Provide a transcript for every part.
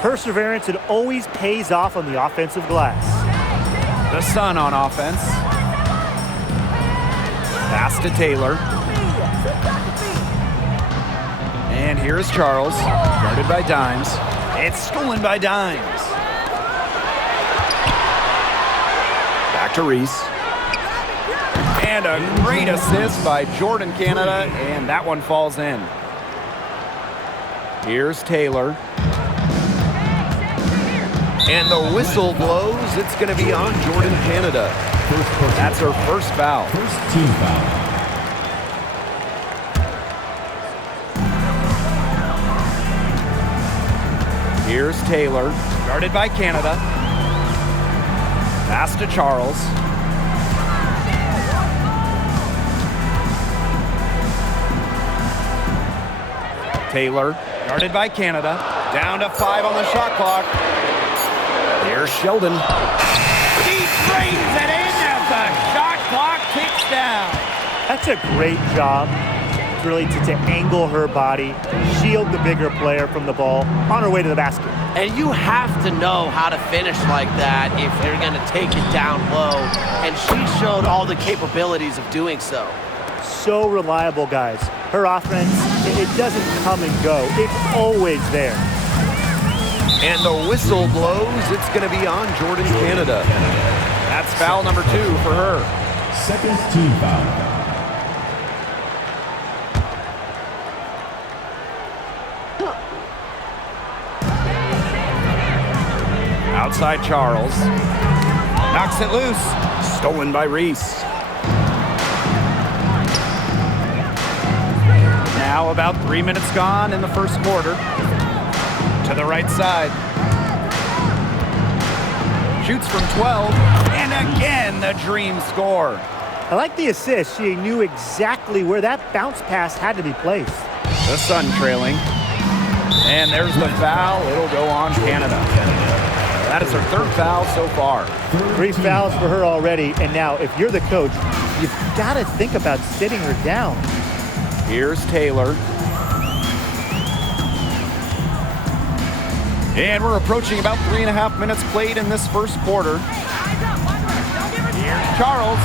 Perseverance, it always pays off on the offensive glass. The Sun on offense. Pass to Taylor. And here's Charles, guarded by Dimes. It's stolen by Dimes. Back to Reese. And a great assist by Jordan Canada, and that one falls in. Here's Taylor. And the whistle blows. It's going to be on Jordan Canada. That's her first foul. First team foul. Here's Taylor, guarded by Canada. Pass to Charles. Taylor, guarded by Canada. Down to 5 on the shot clock. Here's Sheldon. He drains it in as the shot clock ticks down. That's a great job, really, to angle her body, shield the bigger player from the ball on her way to the basket. And you have to know how to finish like that if you're going to take it down low. And she showed all the capabilities of doing so. So reliable, guys. Her offense, it doesn't come and go. It's always there. And the whistle blows. It's going to be on Jordan Canada. That's foul number 2 for her. Second team foul. Outside Charles. Knocks it loose. Stolen by Reese. Now about 3 minutes gone in the first quarter. To the right side. Shoots from 12. And again, the dream score. I like the assist. She knew exactly where that bounce pass had to be placed. The Sun trailing. And there's the foul. It'll go on Canada. That is her 3rd foul so far. 3 fouls for her already. And now, if you're the coach, you've got to think about sitting her down. Here's Taylor. And we're approaching about 3.5 minutes played in this first quarter. Here's Charles.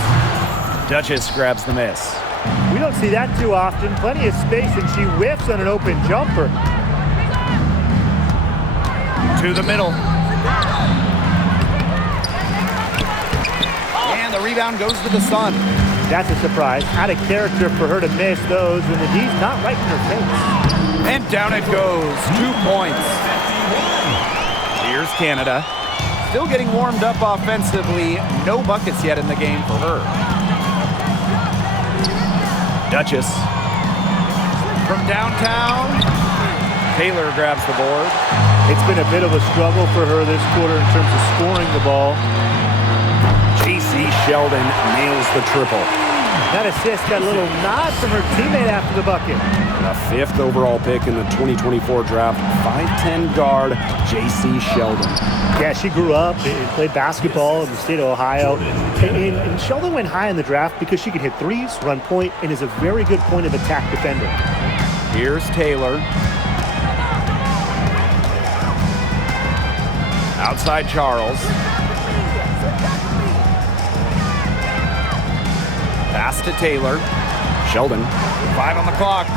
Duchess grabs the miss. We don't see that too often. Plenty of space, and she whiffs on an open jumper. To the middle. And the rebound goes to the Sun. That's a surprise. Out of character for her to miss those when the D's not right in her face. And down it goes. 2 points. Here's Canada. Still getting warmed up offensively. No buckets yet in the game for her. Duchess. From downtown. Taylor grabs the board. It's been a bit of a struggle for her this quarter in terms of scoring the ball. J.C. Sheldon nails the triple. That assist got a little nod from her teammate after the bucket. The 5th overall pick in the 2024 draft, 5'10" guard, J.C. Sheldon. Yeah, she grew up and played basketball in the state of Ohio. And Sheldon went high in the draft because she could hit threes, run point, and is a very good point of attack defender. Here's Taylor. Outside Charles. Pass to Taylor. Sheldon. 5 on the clock.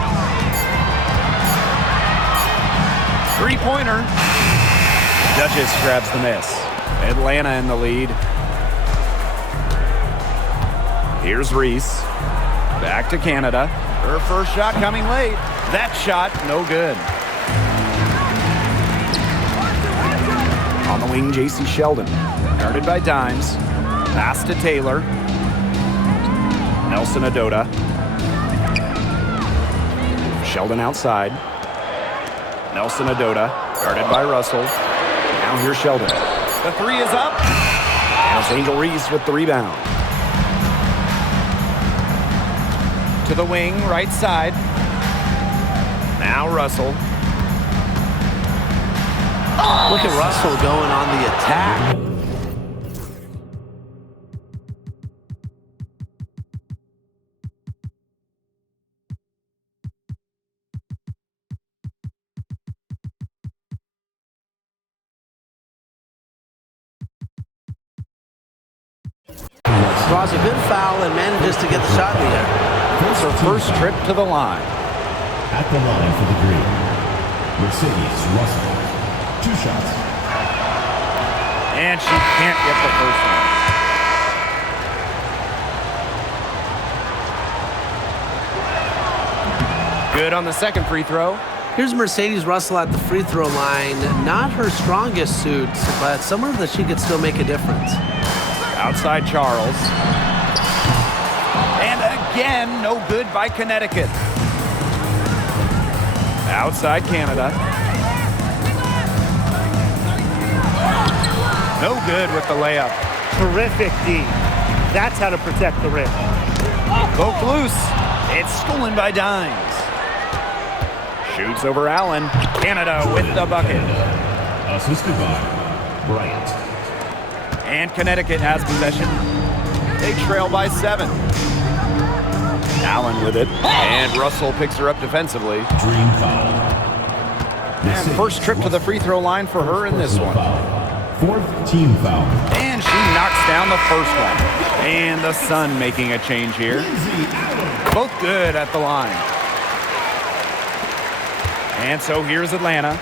3-pointer. Duchess grabs the miss. Atlanta in the lead. Here's Reese. Back to Canada. Her first shot coming late. That shot, no good. On the wing, J.C. Sheldon. Guarded by Dimes. Pass to Taylor. Nelson Adota. Sheldon outside. Nelson Adota, guarded by Russell. Now here's Sheldon. The 3 is up. And it's Angel Reese with the rebound. To the wing, right side. Now Russell. Look at Russell going on the attack. Draws a good foul and manages to get the shot in the air. It's her first trip to the line. At the line for the green, Mercedes Russell. 2 shots. And she can't get the first one. Good on the second free throw. Here's Mercedes Russell at the free throw line. Not her strongest suit, but somewhere that she could still make a difference. Outside Charles. And again, no good by Connecticut. Outside Canada. No good with the layup. Terrific D. That's how to protect the rim. Poked loose. It's stolen by Dimes. Shoots over Allen. Canada with the bucket. Assisted by Bryant. And Connecticut has possession. They trail by 7. Allen with it. And Russell picks her up defensively. Dream foul. And first trip to the free throw line for her in this one. Fourth team foul. And she knocks down the first one. And the Sun making a change here. Both good at the line. And so here's Atlanta.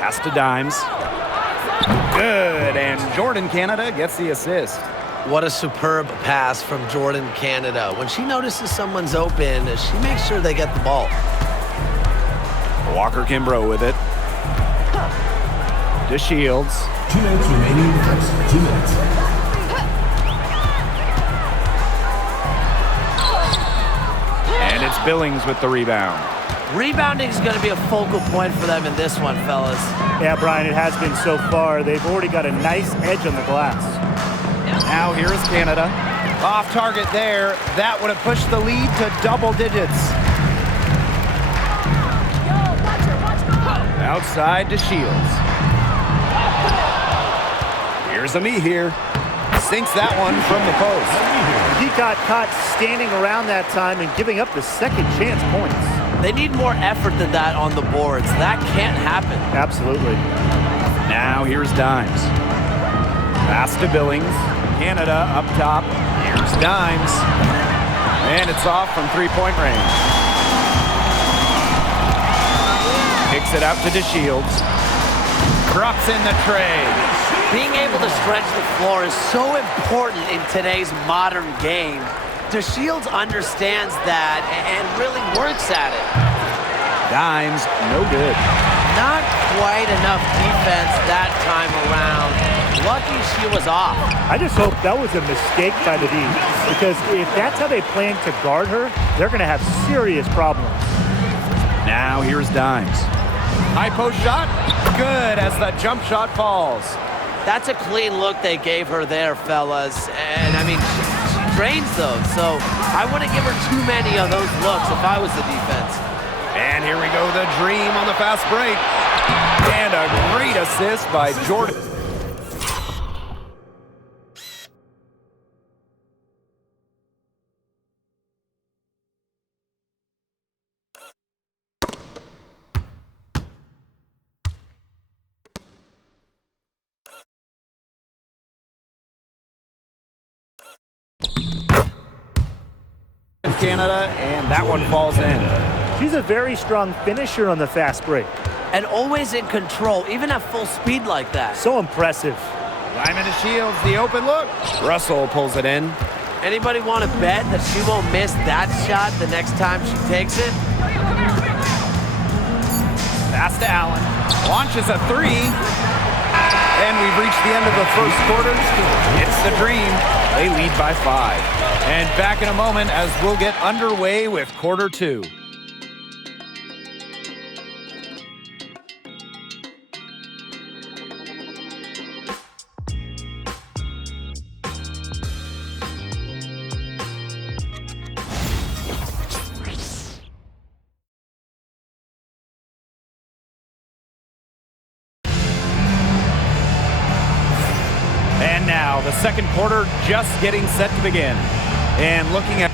Pass to Dimes. Good, and Jordan Canada gets the assist. What a superb pass from Jordan Canada. When she notices someone's open, she makes sure they get the ball. Walker Kimbrough with it. To Shields. 2 minutes remaining in the first. 2 minutes. And it's Billings with the rebound. Rebounding is going to be a focal point for them in this one, fellas. Yeah, Brian, it has been so far. They've already got a nice edge on the glass. Now here's Canada. Off target there. That would have pushed the lead to double digits. Outside to Shields. Here's Ami here. Sinks that one from the post. He got caught standing around that time and giving up the second chance points. They need more effort than that on the boards. That can't happen. Absolutely. Now here's Dimes. Pass to Billings. Canada up top. Here's Dimes. And it's off from three-point range. Kicks it out to DeShields. Drops in the tray. Being able to stretch the floor is so important in today's modern game. DeShields understands that and really works at it. Dimes, no good. Not quite enough defense that time around. Lucky she was off. I just hope that was a mistake by the D, because if that's how they plan to guard her, they're going to have serious problems. Now here's Dimes. High post shot, good as the jump shot falls. That's a clean look they gave her there, fellas. And I mean, she drains those, so I wouldn't give her too many of those looks if I was the defense. And here we go, the dream on the fast break. And a great assist by Jordan. Canada, and that one falls in. She's a very strong finisher on the fast break. And always in control, even at full speed like that. So impressive. Diamond to Shields, the open look. Russell pulls it in. Anybody want to bet that she won't miss that shot the next time she takes it? Pass to Allen. Launches a three. And we've reached the end of the first quarter. It's the Dream. They lead by 5. And back in a moment as we'll get underway with quarter 2. And now the second quarter just getting set to begin. And looking at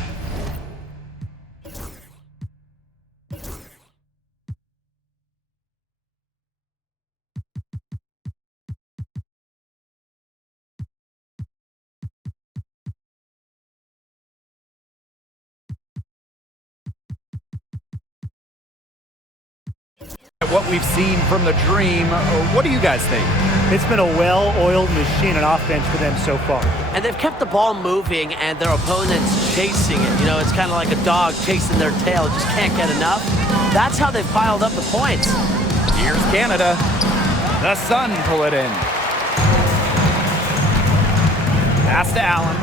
What we've seen from the Dream, what do you guys think? It's been a well-oiled machine on offense for them so far. And they've kept the ball moving and their opponents chasing it. You know, it's kind of like a dog chasing their tail, just can't get enough. That's how they've piled up the points. Here's Canada. The Sun pull it in. Pass to Allen.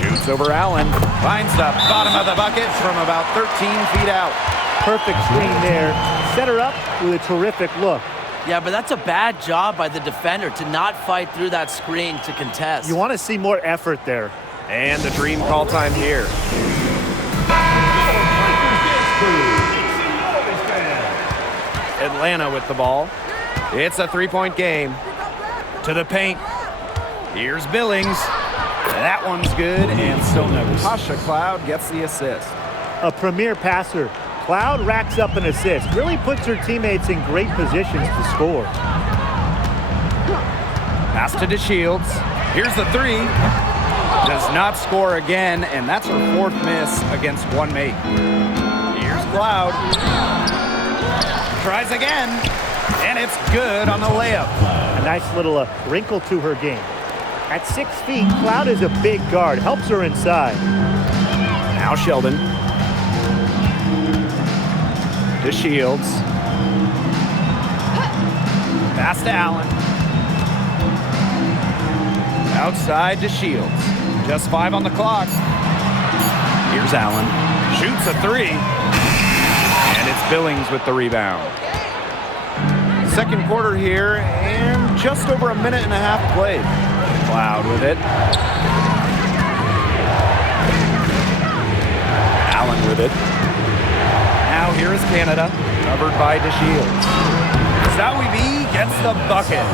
Shoots over Allen. Finds the bottom of the bucket from about 13 feet out. Perfect screen there. Set her up with a terrific look. Yeah, but that's a bad job by the defender to not fight through that screen to contest. You want to see more effort there. And the Dream call time here. Atlanta with the ball. It's a three-point game. To the paint. Here's Billings. That one's good, and so Natasha Cloud gets the assist. A premier passer. Cloud racks up an assist. Really puts her teammates in great positions to score. Pass to DeShields. Here's the three. Does not score again, and that's her fourth miss against one mate. Here's Cloud. Tries again, and it's good on the layup. A nice little wrinkle to her game. At 6 feet, Cloud is a big guard. Helps her inside. Now Sheldon. DeShields. Pass to Allen. Outside DeShields. Just 5 on the clock. Here's Allen. Shoots a three. And it's Billings with the rebound. Second quarter here, and just over a minute and a half played. Cloud with it. Allen with it. Now here is Canada, covered by DeShields. Zawi B gets the bucket.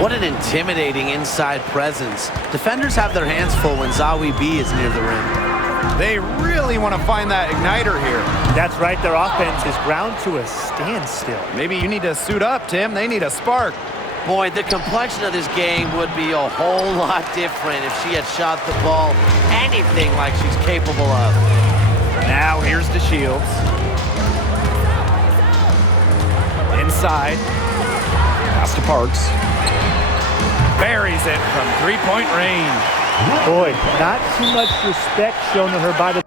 What an intimidating inside presence. Defenders have their hands full when Zawi B is near the rim. They really want to find that igniter here. That's right, their offense is ground to a standstill. Maybe you need to suit up, Tim. They need a spark. Boy, the complexion of this game would be a whole lot different if she had shot the ball anything like she's capable of. Now here's DeShields. Inside. Pass to Parks. Buries it from three-point range. Boy, not too much respect shown to her by the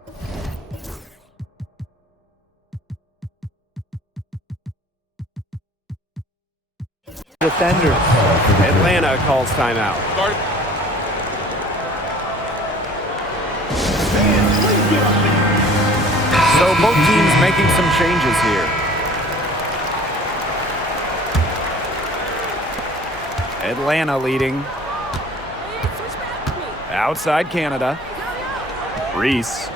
defenders. Atlanta calls timeout. So both teams making some changes here. Atlanta leading. Outside Canada. Reese.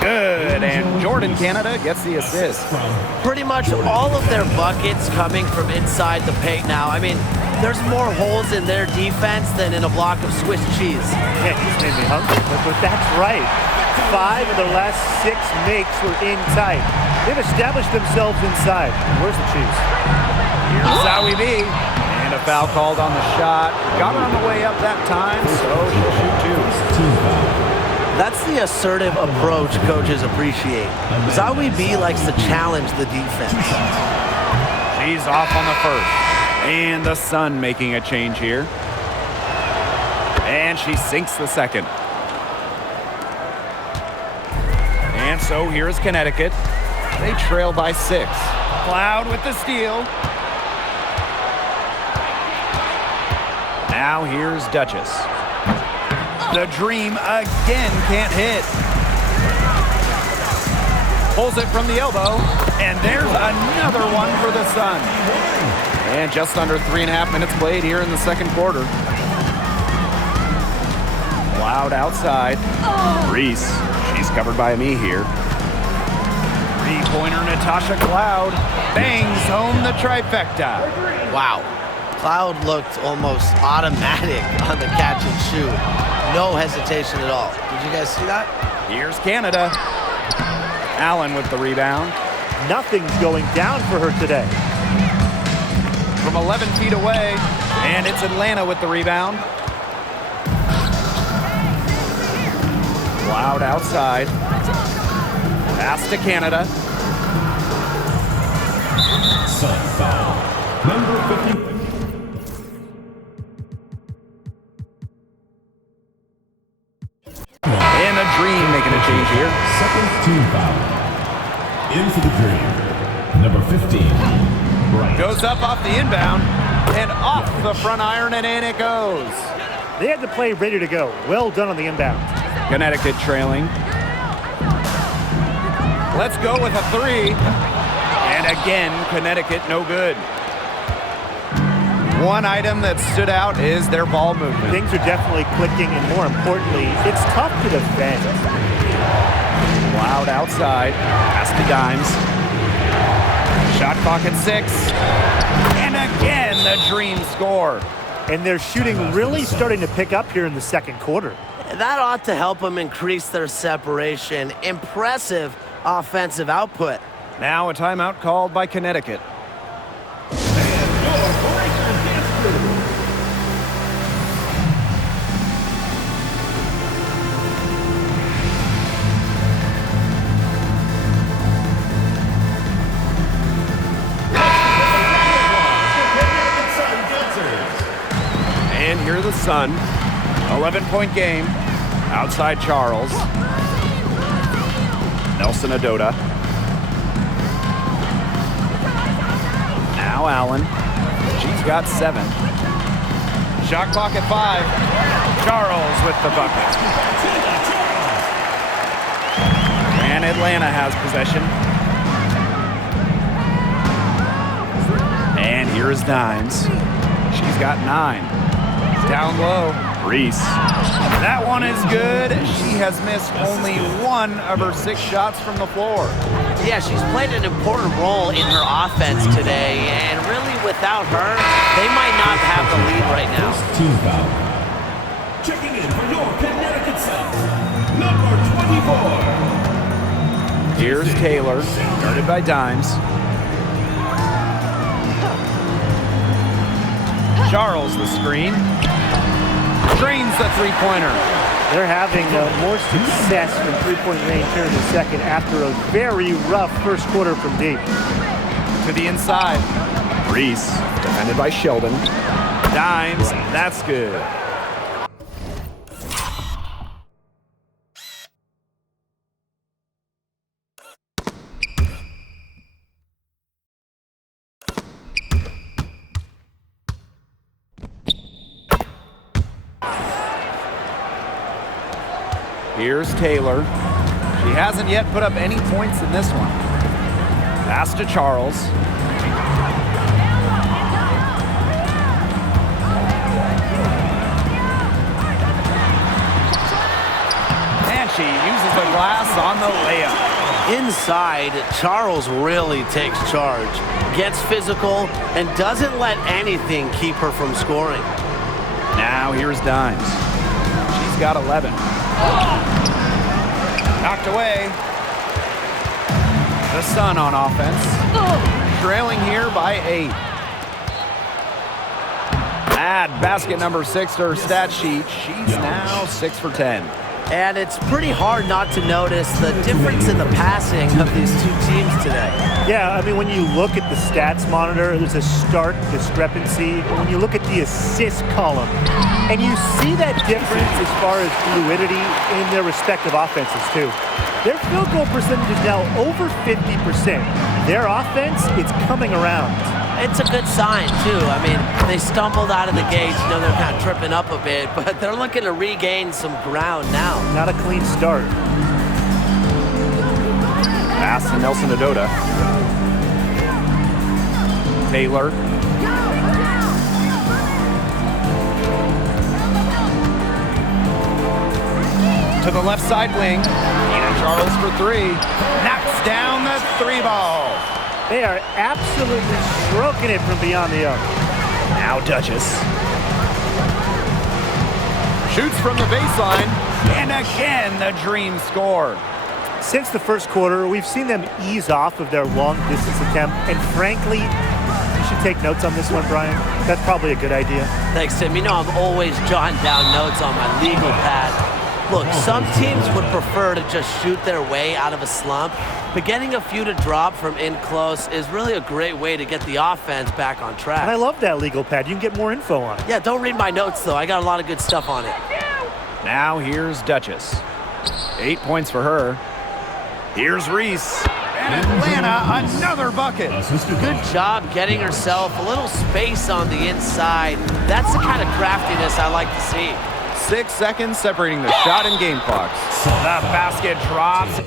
Good, and Jordan Canada gets the assist. Pretty much all of their buckets coming from inside the paint now. I mean, there's more holes in their defense than in a block of Swiss cheese. Yeah, you just made me hungry, but that's right. 5 of their last 6 makes were in tight. They've established themselves inside. Where's the cheese? Here's Zawi B. And a foul called on the shot. Got her on the way up that time, so she'll shoot 2. That's the assertive approach coaches appreciate. Zawi B likes to challenge the defense. She's off on the first. And the Sun making a change here. And she sinks the second. And so here's Connecticut. They trail by 6. Cloud with the steal. Now here's Duchess. The Dream again can't hit. Pulls it from the elbow, and there's another one for the Sun. And just under 3.5 minutes played here in the second quarter. Cloud outside. Reese, she's covered by me here. Three-pointer Natasha Cloud bangs home the trifecta. Wow. Cloud looked almost automatic on the catch and shoot. No hesitation at all. Did you guys see that? Here's Canada. Allen with the rebound. Nothing's going down for her today. From 11 feet away, and it's Atlanta with the rebound. Cloud outside. Pass to Canada. Sun foul. Number 50. And a Dream making a change here. Second team foul. In for the Dream. Number 15. Right. Goes up off the inbound and off the front iron, and in it goes. They had the play ready to go. Well done on the inbound. Connecticut trailing. Let's go with a three. And again, Connecticut no good. One item that stood out is their ball movement. Things are definitely clicking, and more importantly, it's tough to defend. Loud outside. Pass to Dimes. Shot clock at 6. And again, the Dream score. And their shooting really starting to pick up here in the second quarter. That ought to help them increase their separation. Impressive offensive output. Now a timeout called by Connecticut. And here are the Sun. 11-point game. Outside Charles. Nelson Adota. Now Allen. She's got 7. Shot clock at 5. Charles with the bucket. And Atlanta has possession. And here is Dimes. She's got 9. Down low. Reese. That one is good. She has missed only 1 of her 6 shots from the floor. Yeah, she's played an important role in her offense today, and really without her, they might not have the lead right now. First team foul. Checking in for your Connecticut Sun. Number 24. Here's Taylor, guarded by Dimes. Charles the screen. Drains the three-pointer. They're having more success from three-point range here in the second after a very rough first quarter from deep. To the inside. Reese, defended by Sheldon. Dimes, that's good. Here's Taylor. She hasn't yet put up any points in this one. Pass to Charles. And she uses the glass on the layup. Inside, Charles really takes charge, gets physical, and doesn't let anything keep her from scoring. Now here's Dimes. She's got 11. Knocked away. The Sun on offense. Trailing here by 8. Add basket number 6 to her stat sheet. She's now 6 for 10. And it's pretty hard not to notice the difference in the passing of these two teams today. Yeah, I mean, when you look at the stats monitor, there's a stark discrepancy. When you look at the assist column, and you see that difference as far as fluidity in their respective offenses, too. Their field goal percentage is now over 50%. Their offense, it's coming around. It's a good sign, too. I mean, they stumbled out of the gates. You know, they're kind of tripping up a bit, but they're looking to regain some ground now. Not a clean start. Pass to Nelson Adota. Taylor. To the left side wing. Tina Charles for 3. Knocks down the 3 ball. They are absolutely stroking it from beyond the arc. Now Duchess. Shoots from the baseline. And again, the Dream score. Since the first quarter, we've seen them ease off of their long-distance attempt, and frankly, you should take notes on this one, Brian. That's probably a good idea. Thanks, Tim. You know I'm always jotting down notes on my legal pad. Look, some teams would prefer to just shoot their way out of a slump, but getting a few to drop from in close is really a great way to get the offense back on track. And I love that legal pad. You can get more info on it. Yeah, don't read my notes, though. I got a lot of good stuff on it. Now here's Duchess. 8 points for her. Here's Reese. And Atlanta, another bucket. Good job getting herself a little space on the inside. That's the kind of craftiness I like to see. 6 seconds separating the shot and game clocks. The basket drops.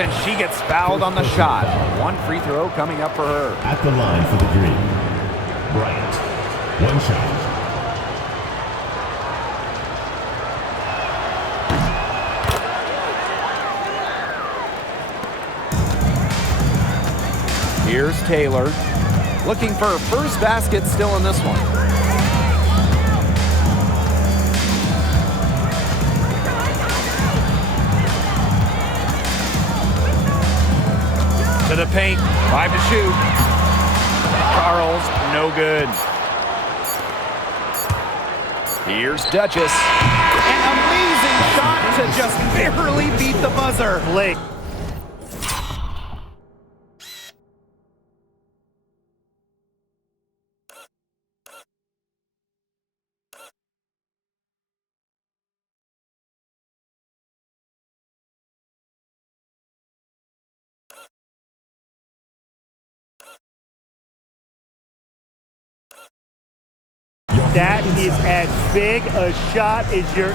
And she gets fouled on the shot. One free throw coming up for her. At the line for the green, Bryant. One shot. Here's Taylor. Looking for her first basket still in this one. To the paint, 5 to shoot. Charles, no good. Here's Duchess. An amazing shot to just barely beat the buzzer. Blake. That is as big a shot as you're